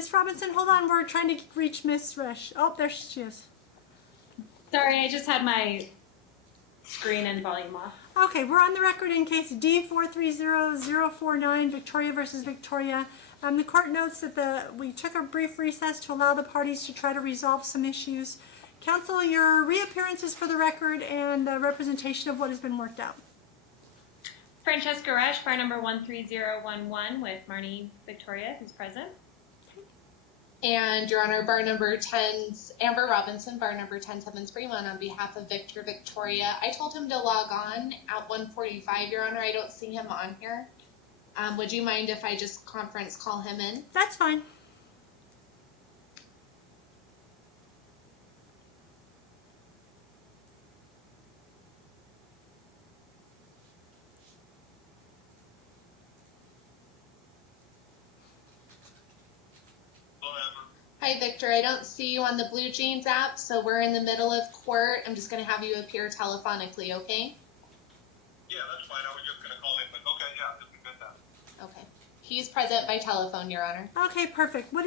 Miss Robinson, hold on. We're trying to reach Miss Resch. Oh, there she is. Sorry, I just had my screen and volume off. Okay, we're on the record in case D430049, Victoria versus Victoria. The court notes that we took a brief recess to allow the parties to try to resolve some issues. Counsel, your reappearance is for the record and representation of what has been worked out. Francesca Resch, bar number 13011 with Marnie Victoria, who's present. And Your Honor, bar number 10's Amber Robinson, bar number 107's Fremont on behalf of Victor Victoria. I told him to log on at 1:45, Your Honor. I don't see him on here. Would you mind if I just conference call him in? That's fine. Hi, Victor. I don't see you on the Blue Jeans app, so we're in the middle of court. I'm just going to have you appear telephonically, okay? Yeah, that's fine. I was just going to call in, but okay, yeah, this is good then. Okay. He's present by telephone, Your Honor. Okay, perfect. What?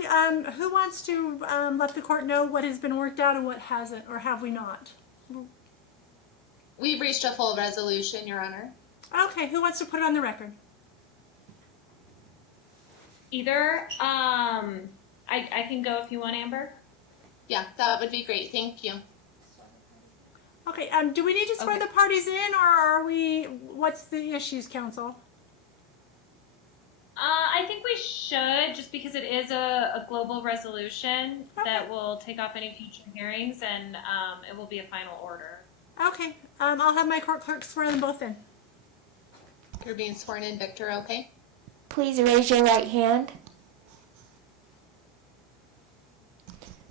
Who wants to let the court know what has been worked out and what hasn't, or have we not? We've reached a full resolution, Your Honor. Okay, who wants to put it on the record? Either, I can go if you want, Amber. Yeah, that would be great. Thank you. Okay, do we need to swear the parties in, or are we, what's the issues, counsel? I think we should, just because it is a global resolution that will take off any future hearings, and it will be a final order. Okay, I'll have my court clerk swear them both in. You're being sworn in, Victor, okay? Please raise your right hand.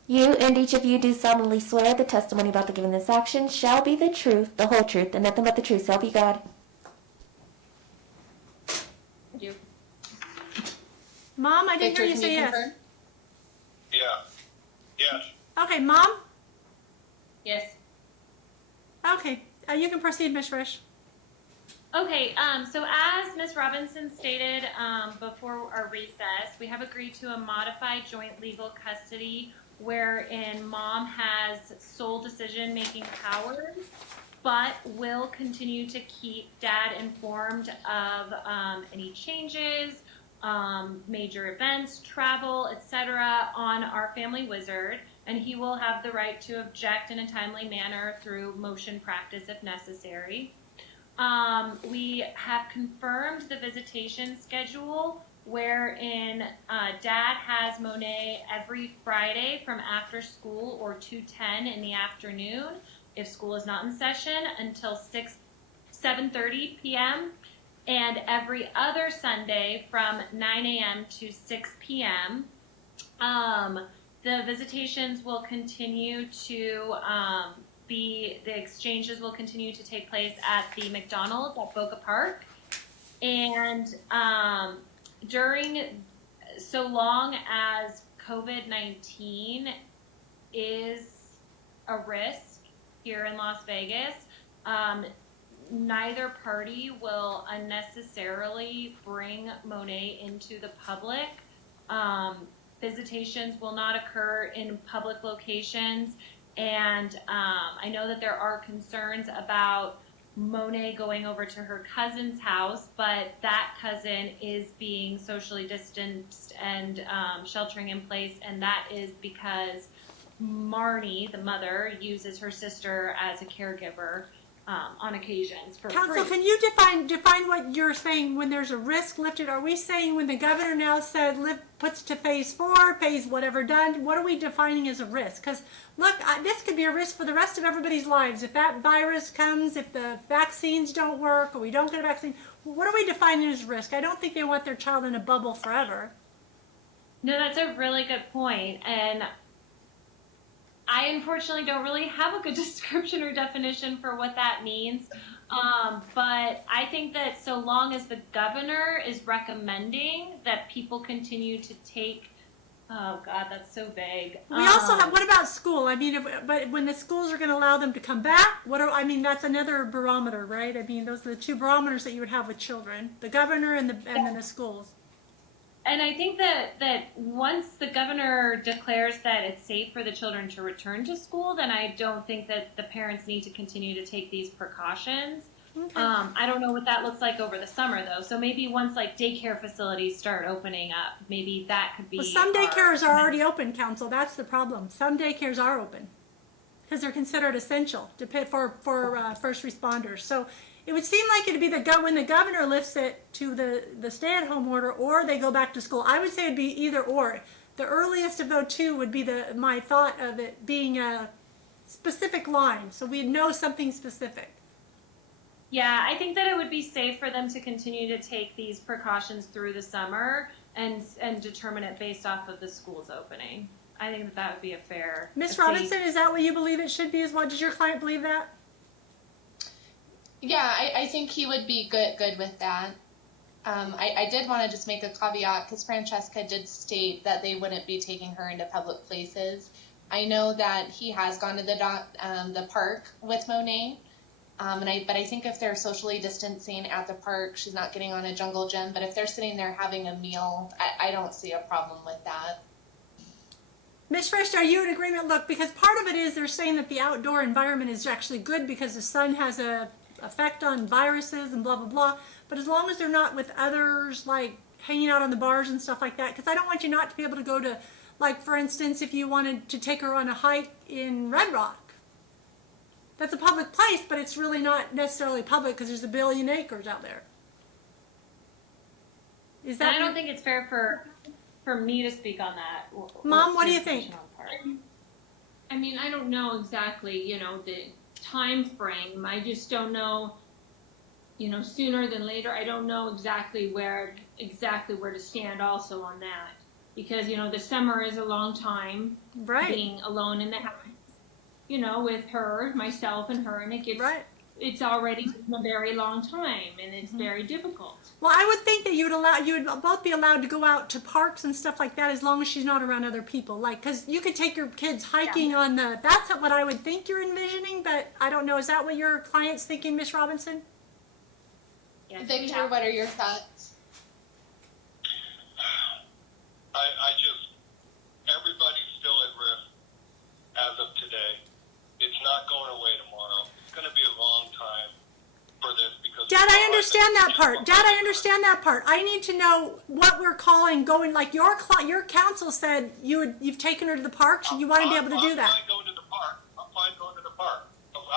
You and each of you do solemnly swear the testimony about the giving this action shall be the truth, the whole truth, and nothing but the truth. So help you God. Thank you. Mom, I didn't Victor, hear you can say you yes. confirm? Yeah. Yes. Okay, Mom? Yes. Okay, you can proceed, Ms. Resch. Okay, so as Ms. Robinson stated before our recess, we have agreed to a modified joint legal custody wherein mom has sole decision-making powers, but will continue to keep dad informed of any changes, major events, travel, etc. on our family wizard, and he will have the right to object in a timely manner through motion practice if necessary. We have confirmed the visitation schedule wherein dad has Monet every Friday from after school or 2:10 in the afternoon if school is not in session until 7:30 p.m. and every other Sunday from 9 a.m. to 6 p.m. The visitations will continue to the exchanges will continue to take place at the McDonald's at Boca Park, and so long as COVID-19 is a risk here in Las Vegas, neither party will unnecessarily bring Monet into the public. Visitations will not occur in public locations. And I know that there are concerns about Monet going over to her cousin's house, but that cousin is being socially distanced and sheltering in place, and that is because Marnie, the mother, uses her sister as a caregiver on occasions for Counsel, free. can you define what you're saying when there's a risk lifted? Are we saying when the governor now said puts to phase 4, phase whatever done, what are we defining as a risk? Because look, this could be a risk for the rest of everybody's lives. If that virus comes, if the vaccines don't work, or we don't get a vaccine, what are we defining as risk? I don't think they want their child in a bubble forever. No, that's a really good point. And I unfortunately don't really have a good description or definition for what that means. But I think that so long as the governor is recommending that people continue to take, oh God, that's so vague. We also have, what about school? I mean, but when the schools are going to allow them to come back, that's another barometer, right? I mean, those are the two barometers that you would have with children, the governor and then the schools. And I think that once the governor declares that it's safe for the children to return to school, then I don't think that the parents need to continue to take these precautions. Okay. I don't know what that looks like over the summer, though. So maybe once like daycare facilities start opening up, maybe that could be. Well, some daycares are already open, counsel. That's the problem. Some daycares are open because they're considered essential for first responders. So it would seem like it'd be when the governor lifts it to the stay-at-home order, or they go back to school. I would say it'd be either or. The earliest of those two would be my thought of it being a specific line, so we'd know something specific. Yeah, I think that it would be safe for them to continue to take these precautions through the summer and determine it based off of the school's opening. I think that would be a fair. Ms. Robinson, is that what you believe it should be as well? Does your client believe that? Yeah, I think he would be good with that. I did want to just make a caveat because Francesca did state that they wouldn't be taking her into public places. I know that he has gone to the park with Monet. But I think if they're socially distancing at the park, she's not getting on a jungle gym. But if they're sitting there having a meal, I don't see a problem with that. Ms. Frisch, are you in agreement? Look, because part of it is they're saying that the outdoor environment is actually good because the sun has a effect on viruses and blah, blah, blah. But as long as they're not with others, like hanging out on the bars and stuff like that, because I don't want you not to be able to go to, like, for instance, if you wanted to take her on a hike in Red Rock. That's a public place, but it's really not necessarily public because there's a billion acres out there. Is that? I don't think it's fair for me to speak on that. Mom, what do you think? I mean, I don't know exactly, the time frame. I just don't know, sooner than later. I don't know exactly where to stand also on that. Because, the summer is a long time being alone in the house. With her, myself, and her, and it's already been a very long time, and it's very difficult. Well, I would think that you would both be allowed to go out to parks and stuff like that as long as she's not around other people. Like, because you could take your kids hiking on that's what I would think you're envisioning, but I don't know. Is that what your client's thinking, Miss Robinson? Yes. Victor, what are your thoughts? Everybody's still at risk as of today. It's not going away tomorrow. It's going to be a long time for this because. Dad, I understand that part. Dad, I understand that part. I need to know what we're calling going. Like your counsel said, you've taken her to the park. You want to be able to do that. I'm fine going to the park. I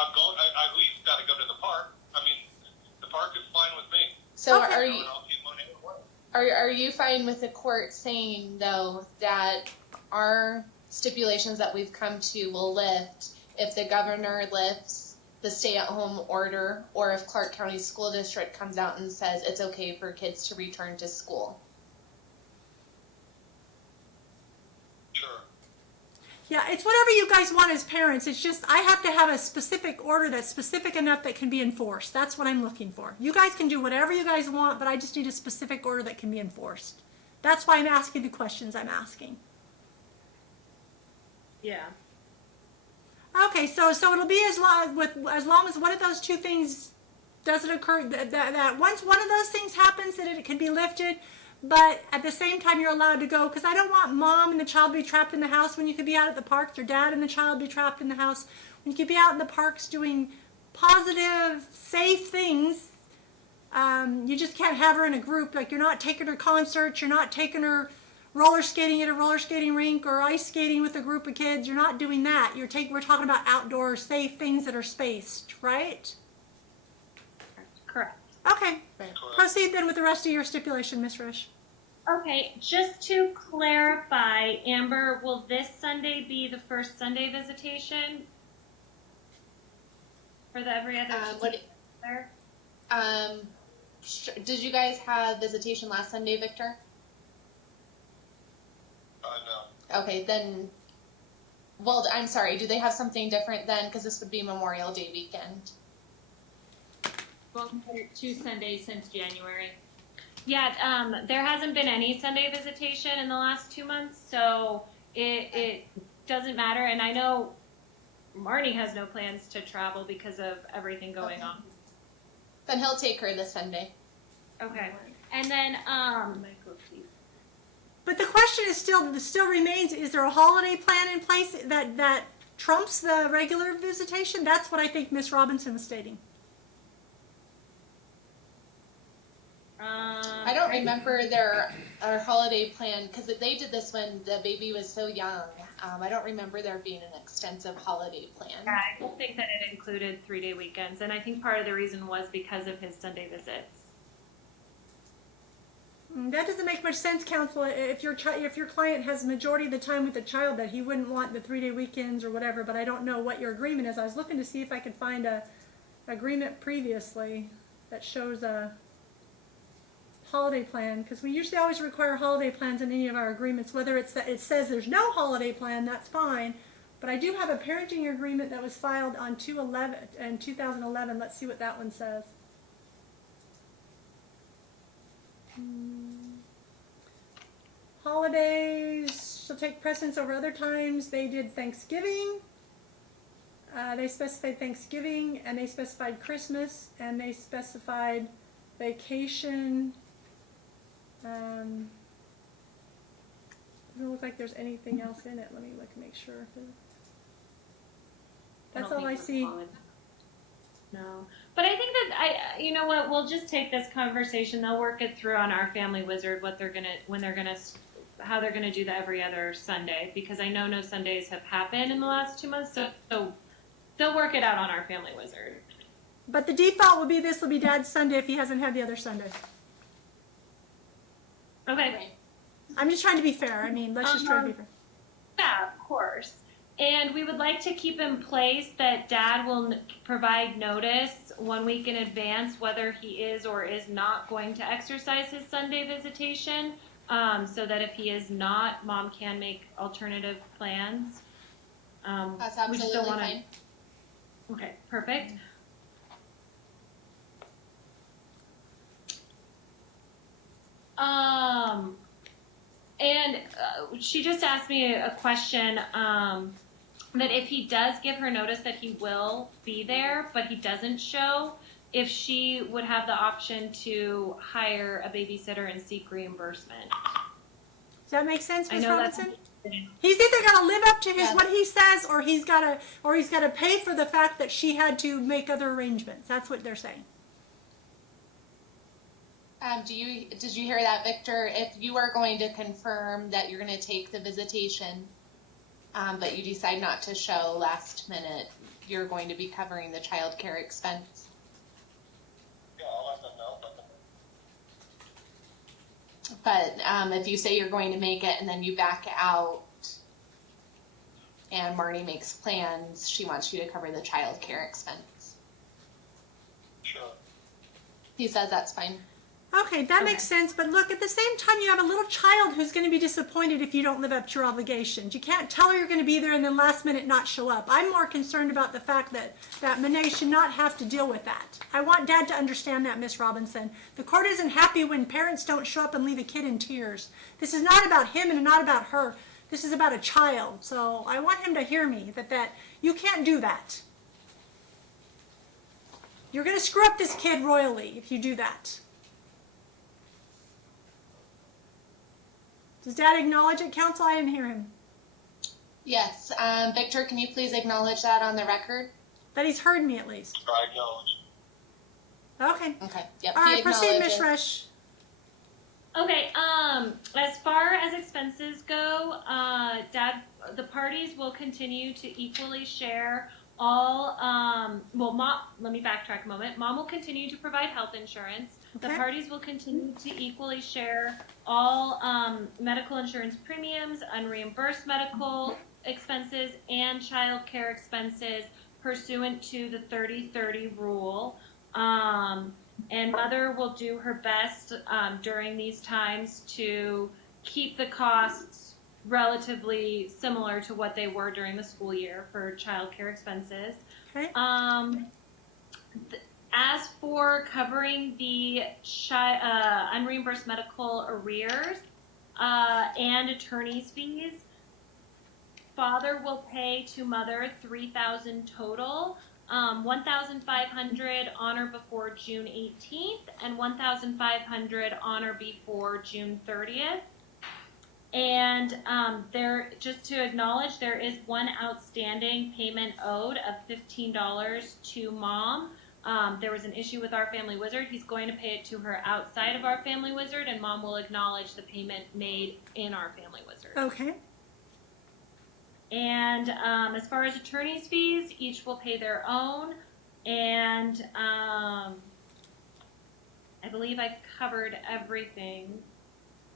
at least got to go to the park. I mean, the park is fine with me. So Okay. are you fine with the court saying though that our stipulations that we've come to will lift if the governor lifts the stay-at-home order, or if Clark County School District comes out and says it's okay for kids to return to school? Sure. Yeah, it's whatever you guys want as parents. It's just I have to have a specific order that's specific enough that can be enforced. That's what I'm looking for. You guys can do whatever you guys want, but I just need a specific order that can be enforced. That's why I'm asking the questions I'm asking. Yeah. Okay, so it'll be as long as one of those two things doesn't occur. That once one of those things happens, that it can be lifted. But at the same time, you're allowed to go, because I don't want mom and the child to be trapped in the house when you could be out at the parks, or dad and the child be trapped in the house when you could be out in the parks doing positive, safe things. You just can't have her in a group. Like, you're not taking her concerts, you're not taking her roller skating at a roller skating rink or ice skating with a group of kids. You're not doing that. We're talking about outdoor, safe things that are spaced, right? Correct. Okay. Proceed then with the rest of your stipulation, Ms. Risch. Okay, just to clarify, Amber, will this Sunday be the first Sunday visitation for the every other? Did you guys have visitation last Sunday, Victor? No. Okay, then. Well, I'm sorry. Do they have something different then? Because this would be Memorial Day weekend. Well, 2 Sundays since January. Yeah, there hasn't been any Sunday visitation in the last 2 months, so it doesn't matter. And I know Marnie has no plans to travel because of everything going on. Then he'll take her this Sunday. Okay. And then But the question is still remains: is there a holiday plan in place that trumps the regular visitation? That's what I think Miss Robinson was stating. I don't remember their holiday plan because they did this when the baby was so young. I don't remember there being an extensive holiday plan. Yeah, I don't think that it included 3-day weekends, and I think part of the reason was because of his Sunday visits. That doesn't make much sense, counsel. If your client has majority of the time with the child, that he wouldn't want the 3-day weekends or whatever. But I don't know what your agreement is. I was looking to see if I could find a agreement previously that shows a holiday plan, because we usually always require holiday plans in any of our agreements. Whether it's that it says there's no holiday plan, that's fine. But I do have a parenting agreement that was filed on 2011. Let's see what that one says. Holidays shall take precedence over other times. They did Thanksgiving. They specified Thanksgiving, and they specified Christmas, and they specified vacation. Doesn't look like there's anything else in it. Let me look and make sure. That's all I see. No, but I think that you know what, we'll just take this conversation. They'll work it through on our Family Wizard how they're gonna do that every other Sunday, because I know no Sundays have happened in the last 2 months, so they'll work it out on our Family Wizard. But the default will be this will be Dad's Sunday if he hasn't had the other Sunday. Okay. Right. I'm just trying to be fair. I mean, let's just try to be fair. Yeah, of course. And we would like to keep in place that Dad will provide notice 1 week in advance whether he is or is not going to exercise his Sunday visitation, so that if he is not, Mom can make alternative plans. That's We just absolutely don't wanna... fine. Okay, perfect. And she just asked me a question, that if he does give her notice that he will be there, but he doesn't show, if she would have the option to hire a babysitter and seek reimbursement. Does that make sense, Ms. I know Robinson? that's... He's either got to live up to his Yeah. what he says, or he's got to pay for the fact that she had to make other arrangements. That's what they're saying. Did you hear that, Victor? If you are going to confirm that you're going to take the visitation, but you decide not to show last minute, you're going to be covering the child care expense. Yeah, I'll let them know. But if you say you're going to make it and then you back out and Marnie makes plans, she wants you to cover the child care expense. Sure. He says that's fine. Okay, that makes sense. But look, at the same time, you have a little child who's going to be disappointed if you don't live up to your obligations. You can't tell her you're going to be there and then last minute not show up. I'm more concerned about the fact that Monet should not have to deal with that. I want Dad to understand that, Miss Robinson. The court isn't happy when parents don't show up and leave a kid in tears. This is not about him and not about her. This is about a child. So I want him to hear me, that you can't do that. You're going to screw up this kid royally if you do that. Does Dad acknowledge it, counsel? I didn't hear him. Yes. Victor, can you please acknowledge that on the record? That he's heard me at least. I acknowledge. Okay. Okay. Yep. All right, he proceed, Ms. acknowledges. Okay, as far as expenses go, Dad, the parties will continue to equally share all, Mom, let me backtrack a moment. Mom will continue to provide health insurance. The Okay. parties will continue to equally share all medical insurance premiums, unreimbursed medical expenses, and child care expenses pursuant to the 30-30 rule. And Mother will do her best during these times to keep the costs relatively similar to what they were during the school year for child care expenses. Okay. As for covering the unreimbursed medical arrears and attorney's fees, Father will pay to Mother $3,000 total, $1,500 on or before June 18th, and $1,500 on or before June 30th. And there, just to acknowledge, there is one outstanding payment owed of $15 to mom. There was an issue with our family wizard. He's going to pay it to her outside of our family wizard, and mom will acknowledge the payment made in our family wizard. Okay. And as far as attorney's fees, each will pay their own. And I believe I covered everything.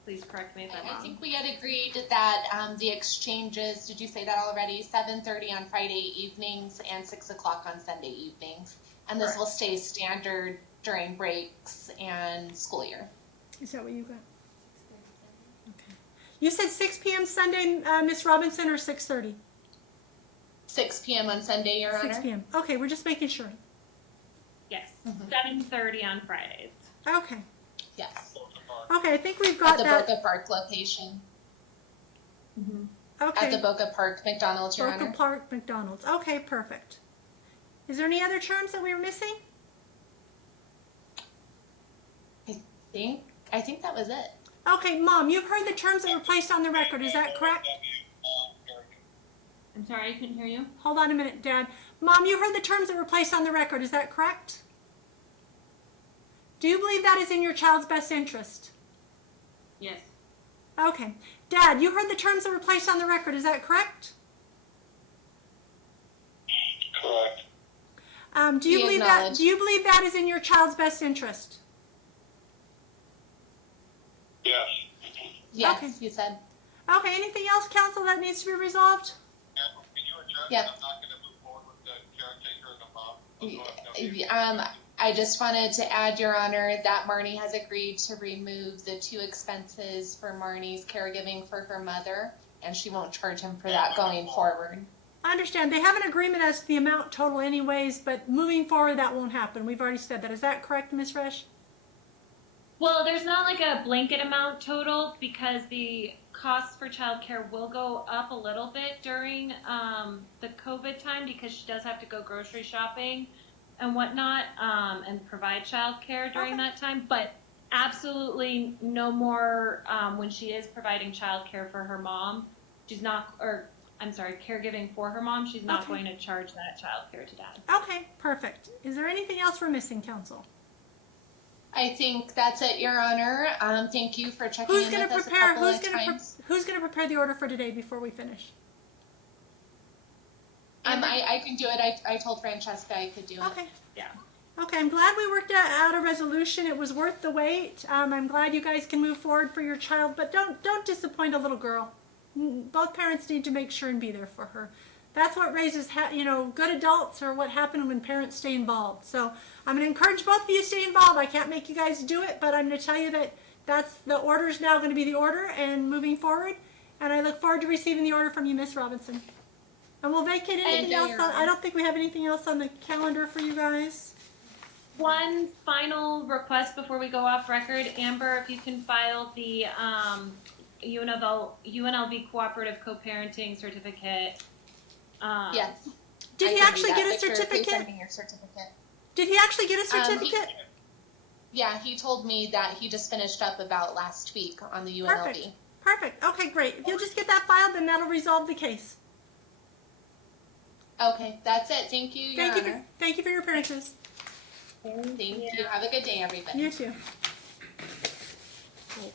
Please correct me if I'm I wrong. think we had agreed that the exchanges, did you say that already? 7:30 on Friday evenings and 6 o'clock on Sunday evenings. And this will stay standard during breaks and school year. Is that what you got? Okay. You said 6 p.m. Sunday, Miss Robinson, or 6:30? 6 p.m. on Sunday, Your Honor. 6 p.m. Okay, we're just making sure. Yes, Mhm. 7:30 on Fridays. Okay. Yes. Okay, I think we've At got the that. Boca Park location. Okay. At the Boca Park McDonald's, Your Boca Honor. Park, McDonald's. Okay, perfect. Is there any other terms that we were missing? I think that was it. Okay, Mom, you've heard the terms that were placed on the record. Is that correct? I'm sorry, I couldn't hear you. Hold on a minute, Dad. Mom, you heard the terms that were placed on the record. Is that correct? Do you believe that is in your child's best interest? Yes. Okay. Dad, you heard the terms that were placed on the record. Is that correct? Correct. Do you We believe that? acknowledge. Do you believe that is in your child's best interest? Yes. Yes, Okay. you said. Okay. Anything else, Counsel, that needs to be resolved? Amber, can you address Yeah. that I'm not going to move forward with the caretaker and the mom? I just wanted to add, Your Honor, that Marnie has agreed to remove the 2 expenses for Marnie's caregiving for her mother, and she won't charge him for that going forward. I understand. They have an agreement as to the amount total anyways, but moving forward, that won't happen. We've already said that. Is that correct, Ms. Resch? Well, there's not like a blanket amount total because the costs for childcare will go up a little bit during the COVID time because she does have to go grocery shopping and whatnot and provide childcare during that time. But absolutely no more when she is providing childcare for her mom. She's not, or I'm sorry, caregiving for her mom. She's not Okay. going to charge that childcare to dad. Okay, perfect. Is there anything else we're missing, Counsel? I think that's it, Your Honor. Thank you for checking Who's in going with to us a prepare? couple of times. Who's going to prepare the order for today before we finish? I can do it. I told Francesca I could do it. Okay. Yeah. Okay, I'm glad we worked out a resolution. It was worth the wait. I'm glad you guys can move forward for your child, but don't disappoint a little girl. Both parents need to make sure and be there for her. That's what raises, good adults, or what happens when parents stay involved. So I'm going to encourage both of you to stay involved. I can't make you guys do it, but I'm going to tell you that the order is now going to be the order and moving forward. And I look forward to receiving the order from you, Miss Robinson. And we'll vacate anything else. I don't think we have anything else on the calendar for you guys. One final request before we go off record. Amber, if you can file the UNLV Cooperative Co-Parenting Certificate. Yes. Did I he can do actually that. get a Victor, please certificate? send me your certificate. Did he actually get a certificate? Yeah, he told me that he just finished up about last week on the UNLV. Perfect. Perfect. Okay, great. If you'll just get that filed, then that'll resolve the case. Okay, that's it. Thank you, Your Honor. Thank you for your appearances. Thank you. Have a good day, everybody. You too.